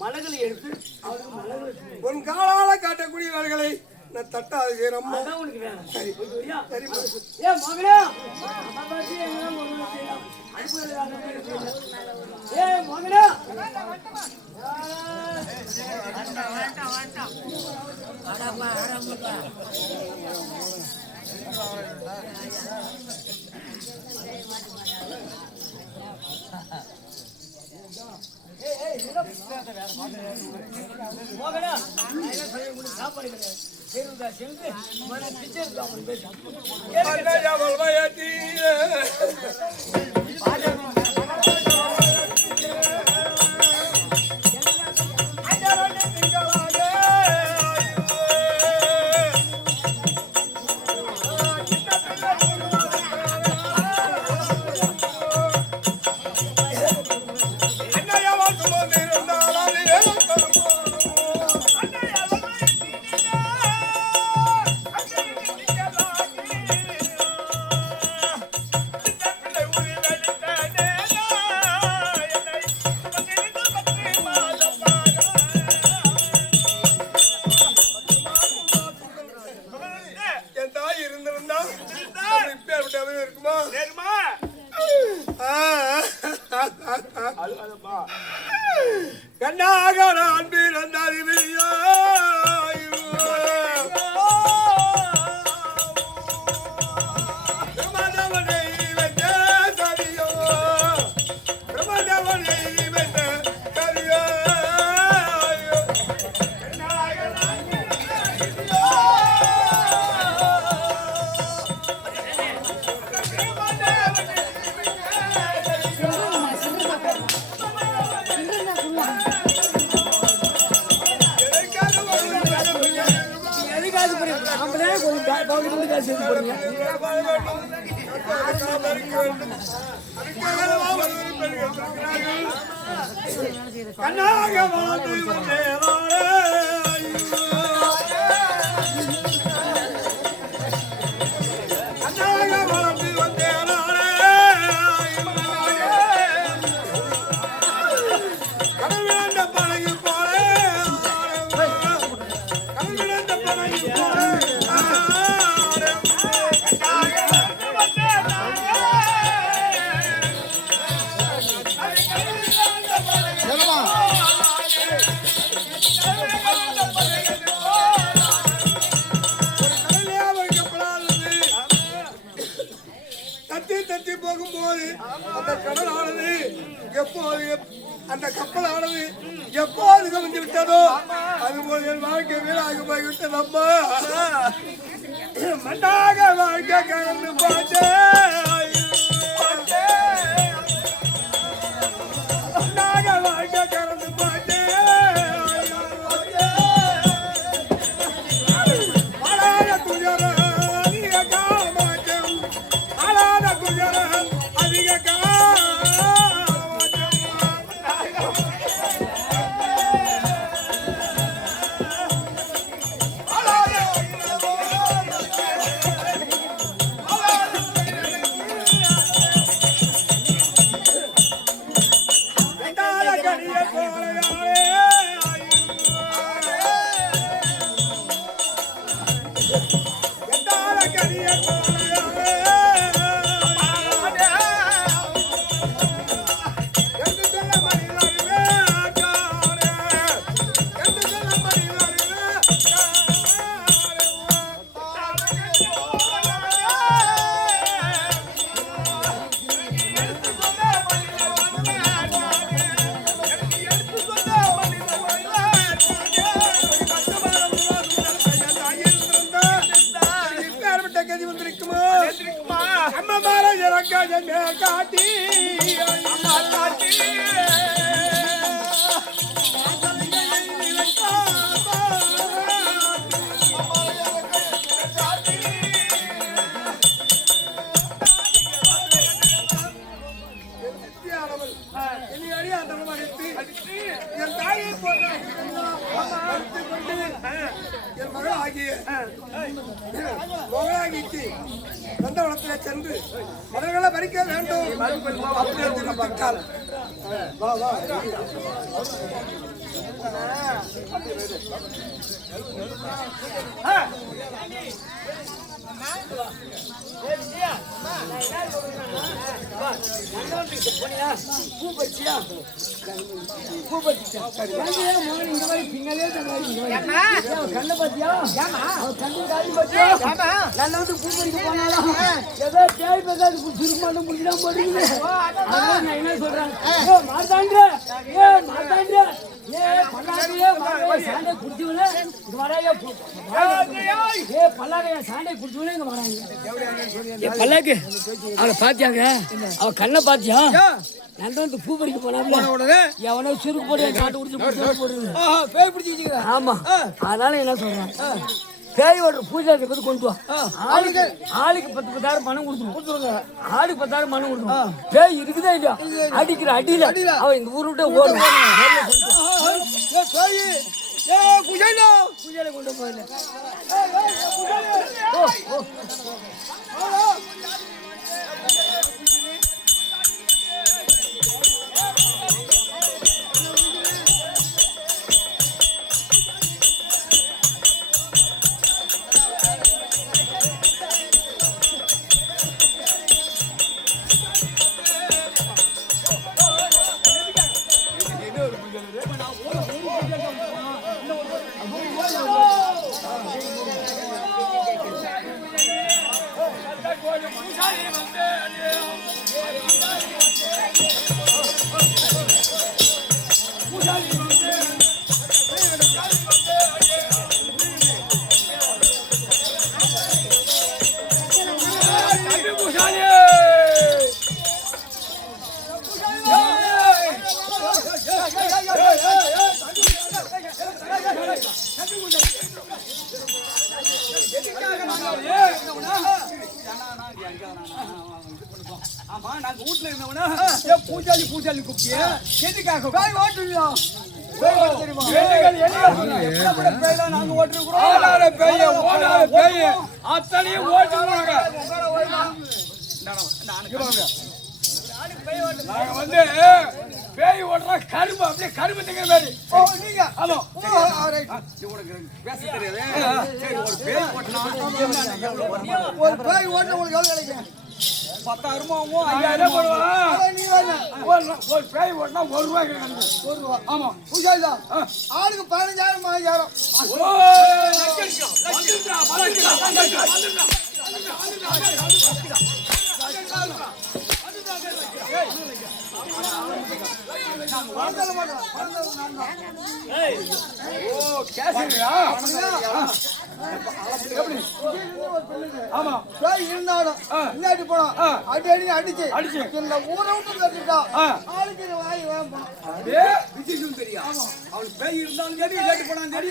மலகளை எடுத்து உன் காலால காட்டக்கூடியவர்களை நான் தட்டாது செய்யறோம். சாப்பாடு சென்று கண்ணாக நான் பிறந்தறிவியோ பிரமதவனை வென்ற சரியோ பிரமதவனை வென்ற சரியோ கண்ணாக வளர்ந்து தட்டி போகும்போது அந்த கடலானது எப்போது அந்த கப்பலானது எப்போது கவிழ்ந்து விட்டதோ அதுபோல் என் வாழ்க்கை வீணாக போய்விட்டது அம்மா. மண்ணாக வாழ்க்கை கடந்து போட்டேன். மண்ணாக வாழ்க்கை கடந்து போட்டேன். அழாத துயர அதிக காமாட்டம். அழாத துயர அதிக காட்டி அம்மா காட்டி என் தாயை போன்ற என் மகளாகிய மகளாகிக்கு நந்தவனத்திலே சென்று மலர்களை பறிக்க வேண்டும் அப்படியே தெரிவித்தால் பூ பறிச்சியா? பூ பறிச்சா பின்னாலே கண்ணை பாத்தியா? கண்ணு காடி பாத்தியா? நல்ல வந்து பூ பறிக்க போனாலும் ஏதோ தேவை பார்க்காது சுருமாண்ட முடிஞ்சுதான் போடுறீங்க. அதான் நான் என்ன சொல்றேன், மாட்டாங்க சாண்டை குடிச்சவன இங்க வராங்க. பல்லாக சாண்டை குடிச்சவன இங்க வராங்க. பல்லாக்கு அவனை பாத்தியாங்க? அவ கண்ணை பாத்தியா? நான் வந்து பூ பறிக்க போனா எவனோ சுருக்கு போட்டு காட்டு குடிச்சு போடுறது. ஆமா, அதனால என்ன சொல்றான், பேய் ஓடுற பூஜை பத்தி கொண்டு வா. ஆளுக்கு 10,000 பணம் கொடுத்துருங்க. ஆளுக்கு 10,000 பணம் கொடுத்துரும். பேய் இருக்குதா இல்லையா? அடிக்கிற அடியில அவன் இந்த ஊரு விட்டு ஓடுறான். பூஜையில கொண்டு போயில ஆமா, நாங்க வீட்டுல இருந்தவனா பூஜாலி கூப்பிட்டிய எதுக்காக? பேய் ஓட்டுவியா? நாங்க ஓட்டுறோம். அத்தனையும் ஓட்டுவாங்க. நாங்க வந்து பேய் ஓட்டுறா கரும்பு, அப்படியே கரும்பு திங்கிற மாதிரி. நீங்க ஆமா உனக்கு பேச தெரியாது. ஒரு பேய் ஓட்டுனா ஒரு பேய் ஓட்டுனா உங்களுக்கு எவ்வளவு கிடைக்கும்? 10,000 5,000 ஒரு பேய் ஓட்டினா 1 ரூபாய் கிடைக்கும். 1 ரூபா. ஆமா, பூஜாரிதான். ஆளுக்கு 15,000 15,000. ஆமா இருந்தாலும் இல்லாட்டி போனோம் அடி அடிச்சு இந்த ஊரை விட்டு கட்டிட்டா ஆளுக்கு வாய் வேணும் விசேஷம் தெரியும் அவனுக்கு பேய் இருந்தாலும் சரி இல்லாட்டி போனாலும் சரி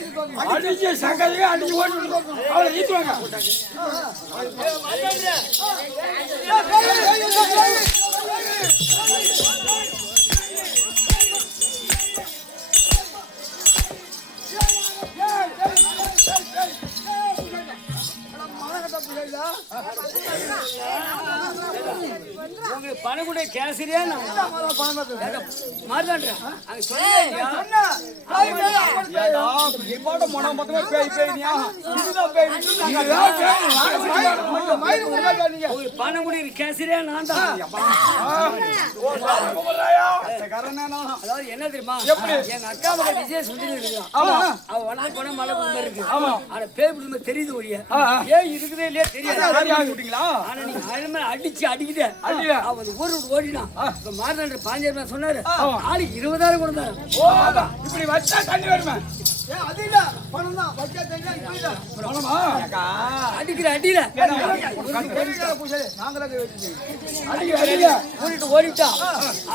அடிச்சு சங்கதிக்கு அடிச்சு ஓட்டு அவளை ஈட்டுவாங்க உங்களுக்கு பணக்குடைய கேசரியா மாறுதான்றேன் பணக்குடி கேசரியா நான் தான். அதாவது என்ன தெரியுமா எங்க அக்கா மகள் விஜய் சொல்லிட்டு அவ வளர்ந்து போன மழை இருக்கு ஆனா பேய் பிடிக்கும் தெரியுது ஒழிய ஏன் இருக்குதே இல்லையா தெரியாது. ஆனா நீங்க ஆயிரம் அடிச்சு அடிக்குது அவன் ஊரு ஓடினா மாறுதான்ற 5000 சொன்னாரு ஆளுக்கு 20000 கொடுத்தாரு. இப்படி வச்சா தண்ணி வருமே அடிக்கிற அடியில ஓடிட்டா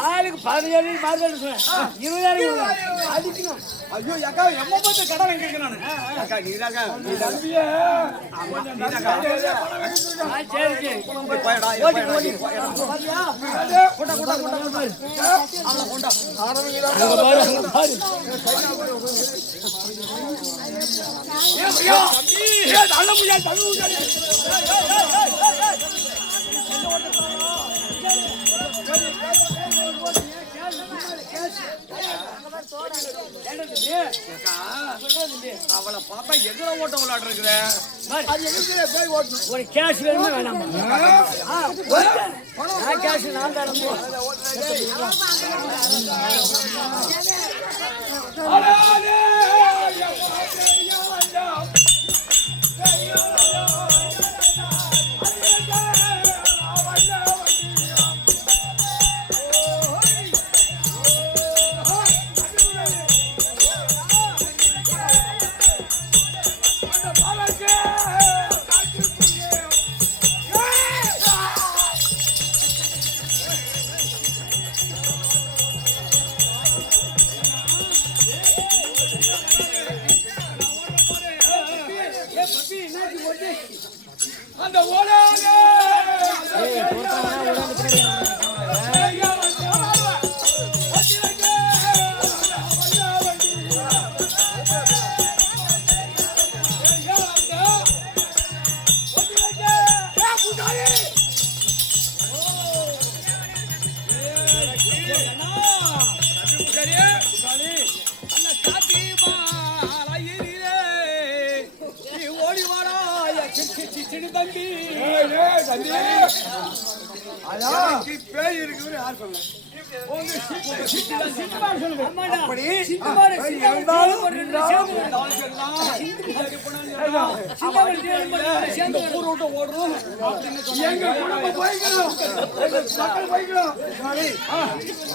ஆளுக்கு 17 மாறுதான்னு சொன்னேன் 20000 அடிக்கணும். ஐயோ அக்கா எம்ம போட்டு கடை வாங்கிருக்கேன் நானு அக்கா நீதாங்க நீ தம்பியே சரி சரி போய்டா ஓடி ஓடி பாத்தியா போடா போடா போடா அவள கொண்டா ஆரம்பிடா பாரு பாரு ஏய் நல்ல முயா தம்பி முயா அவளை பார்த்தா எதுல ஓட்ட விளையாட்டு இருக்கிற ஒரு கேஷ் வேணுமா வேணாமா கேஷ் நான் தரேன். அந்த ஓடாத பேய் இருக்குது யார் சொல்ல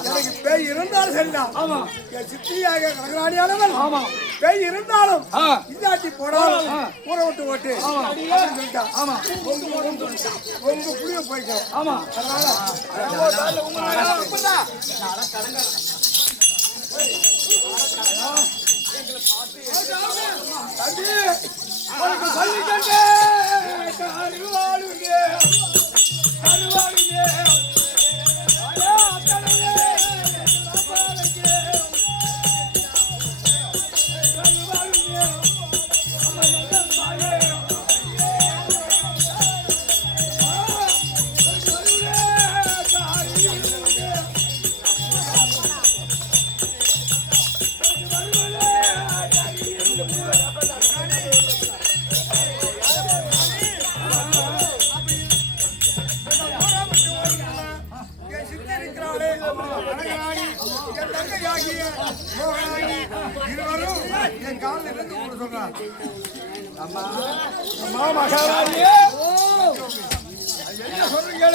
எனக்கு பேய் இருந்தாலும் சரிதான் என் சித்தியாக கனகராணியானவள் பேய் இருந்தாலும் இல்லாட்டி போனாலும் ஊற விட்டு ஓட்டு சொல்லிட்டா உங்க புளிய போய்க்கும் அதனால என் காலில் இருந்து கூட சொல்றான் அம்மா அம்மா மகாராணியே என்ன சொல்றீங்க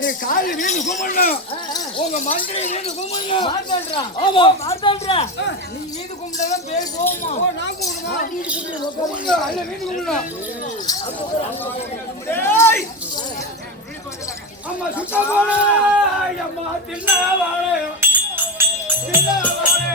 நீ காலில் வீடு கூப்பிடணும் உங்க மந்திரி வீடு கும்பிடுங்க. மார்த்தாண்டா. ஆமா. மார்த்தாண்டா. நீ வீடு கும்பிட்டா பேர் போகுமா? ஓ நான் கும்பிடுமா? வீடு கும்பிடுங்க. அல்ல வீடு கும்பிடுங்க. டேய். அம்மா சுத்தா போல. அம்மா தின்னா வாழை. தின்னா வாழை.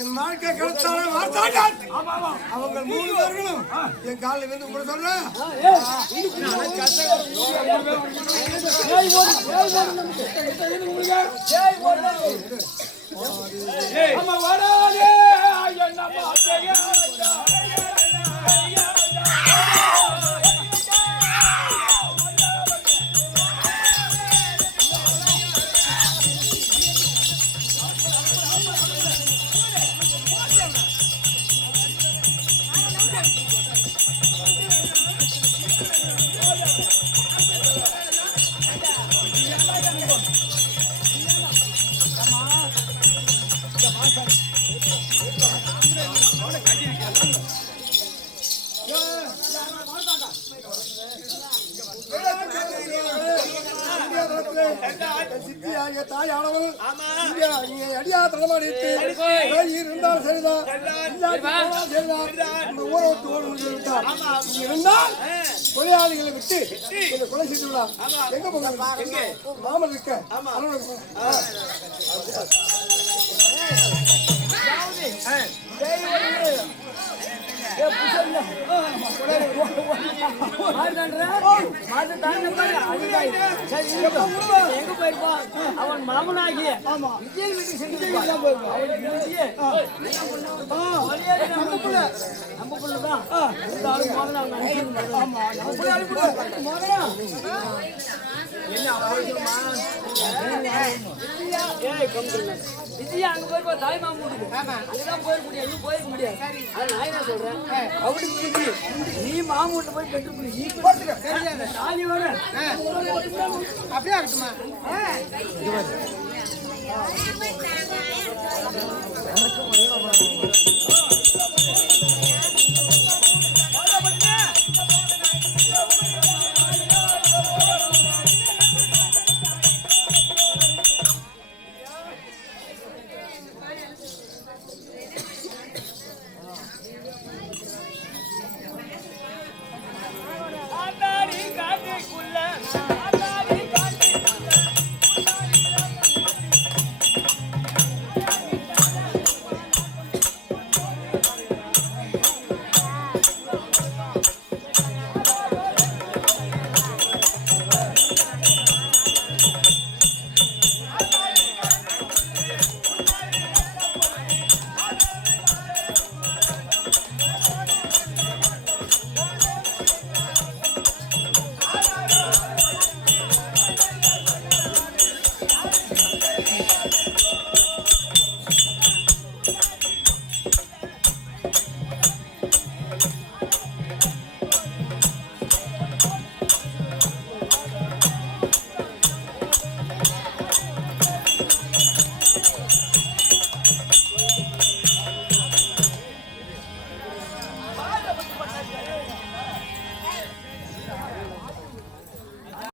என் வாழ்க்கை கிடைத்தாலும் அவங்க 3 பேர்களும் என் காலில் வந்து கூட சொல்றேன். சித்தியாகிய தாயானவள் அடியா தலைமாடிட்டு இருந்தால் சரிதான், சரிதான் ஊரை இருந்தால் கொலையாளிகளை விட்டு கொலை செய்துள்ளார். எங்க போங்க மாமன் இருக்க அவன் மாமனாகிய நம்ம புள்ளதான் விஜயா அங்க போயிருப்பா தாய் மாமூட்டுக்கு அங்கதான் போயிருக்க முடியாது, நீ போயிருக்க முடியாது. அது நான் என்ன சொல்றேன், அப்படி நீ மாமூட்டு போய் பெற்று நீ தாலி வர அப்படியே இருக்குமா?